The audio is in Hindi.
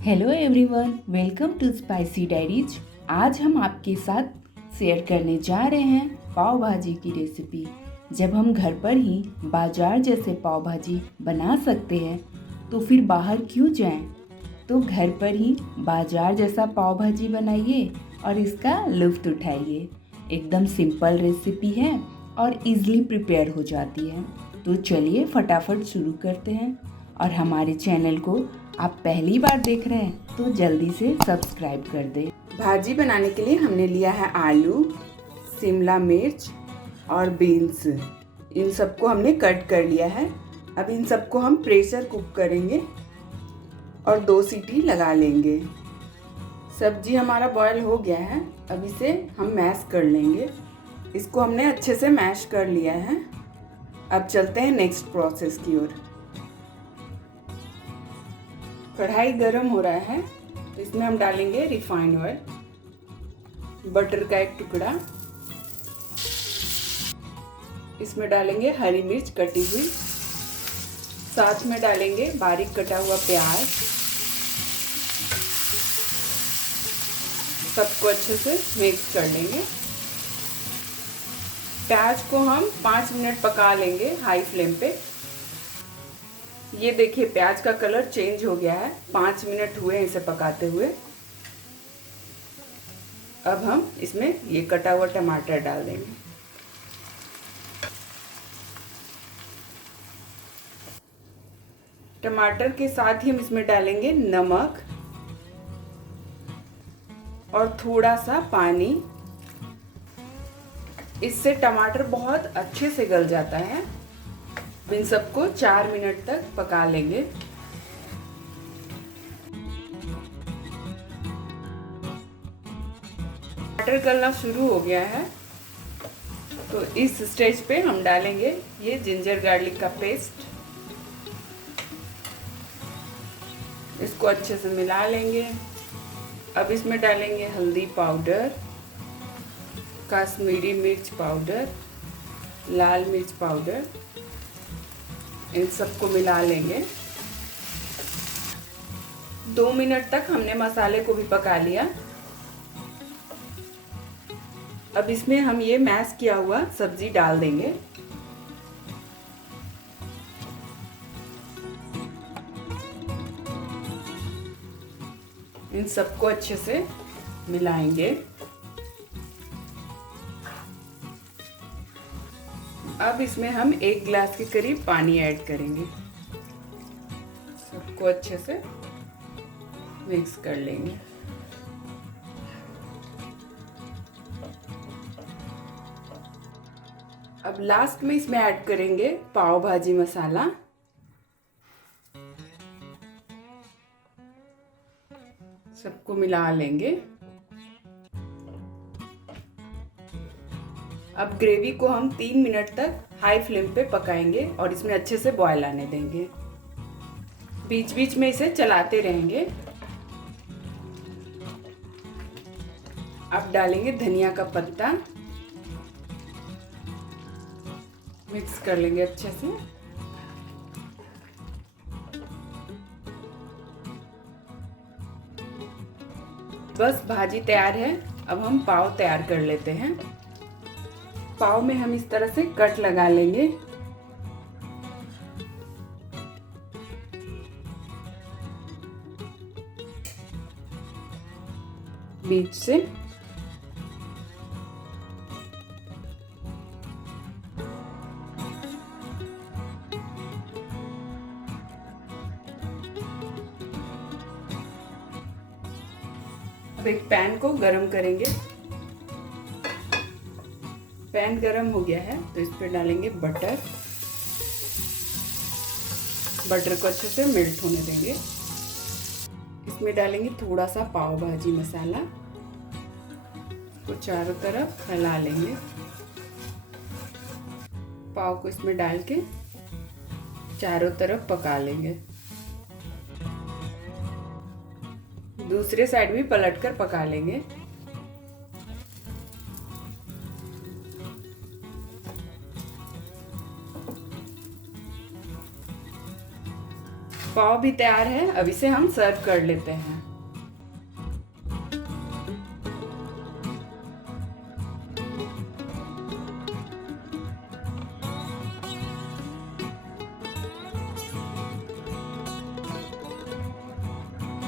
Hello everyone, welcome to spicy diaries. आज हम आपके साथ शेयर करने जा रहे हैं पाव भाजी की रेसिपी। जब हम घर पर ही बाजार जैसे पाव भाजी बना सकते हैं तो फिर बाहर क्यों जाएं? तो घर पर ही बाजार जैसा पाव भाजी बनाइए और इसका लुत्फ़ उठाइए। एकदम सिंपल रेसिपी है और इजीली प्रिपेयर हो जाती है। तो चलिए फटाफट शुरू करते हैं। और हमारे चैनल को आप पहली बार देख रहे हैं तो जल्दी से सब्सक्राइब कर दें। भाजी बनाने के लिए हमने लिया है आलू, शिमला मिर्च और बीन्स। इन सबको हमने कट कर लिया है। अब इन सबको हम प्रेशर कुक करेंगे और 2 सीटी लगा लेंगे। सब्जी हमारा बॉयल हो गया है। अब इसे हम मैश कर लेंगे। इसको हमने अच्छे से मैश कर लिया है। अब चलते हैं नेक्स्ट प्रोसेस की ओर। कढ़ाई गरम हो रहा है तो इसमें हम डालेंगे रिफाइंड ऑयल, बटर का एक टुकड़ा, इसमें डालेंगे हरी मिर्च कटी हुई, साथ में डालेंगे बारीक कटा हुआ प्याज। सबको अच्छे से मिक्स कर लेंगे। प्याज को हम 5 मिनट पका लेंगे हाई फ्लेम पे। ये देखिए प्याज का कलर चेंज हो गया है। 5 मिनट हुए हैं इसे पकाते हुए। अब हम इसमें ये कटा हुआ टमाटर डाल देंगे। टमाटर के साथ ही हम इसमें डालेंगे नमक और थोड़ा सा पानी। इससे टमाटर बहुत अच्छे से गल जाता है। इन सबको 4 मिनट तक पका लेंगे। टमाटर गलना शुरू हो गया है तो इस स्टेज पे हम डालेंगे ये जिंजर गार्लिक का पेस्ट। इसको अच्छे से मिला लेंगे। अब इसमें डालेंगे हल्दी पाउडर, कश्मीरी मिर्च पाउडर, लाल मिर्च पाउडर। इन सबको मिला लेंगे। 2 मिनट तक हमने मसाले को भी पका लिया। अब इसमें हम ये मैश किया हुआ सब्जी डाल देंगे। इन सबको अच्छे से मिलाएंगे। अब इसमें हम 1 गिलास के करीब पानी ऐड करेंगे। सबको अच्छे से मिक्स कर लेंगे। अब लास्ट में इसमें ऐड करेंगे पाव भाजी मसाला। सबको मिला लेंगे। अब ग्रेवी को हम 3 मिनट तक हाई फ्लेम पे पकाएंगे और इसमें अच्छे से बॉयल आने देंगे। बीच बीच में इसे चलाते रहेंगे। अब डालेंगे धनिया का पत्ता। मिक्स कर लेंगे अच्छे से। बस भाजी तैयार है। अब हम पाव तैयार कर लेते हैं। पाव में हम इस तरह से कट लगा लेंगे। बीच से अब एक पैन को गरम करेंगे। पैन गरम हो गया है तो इस पर डालेंगे बटर। बटर को अच्छे से मेल्ट होने देंगे। इसमें डालेंगे थोड़ा सा पाव भाजी मसाला। इसको चारों तरफ फैला लेंगे। पाव को इसमें डाल के चारों तरफ पका लेंगे। दूसरे साइड भी पलटकर पका लेंगे। पाव भी तैयार है। अब इसे हम सर्व कर लेते हैं।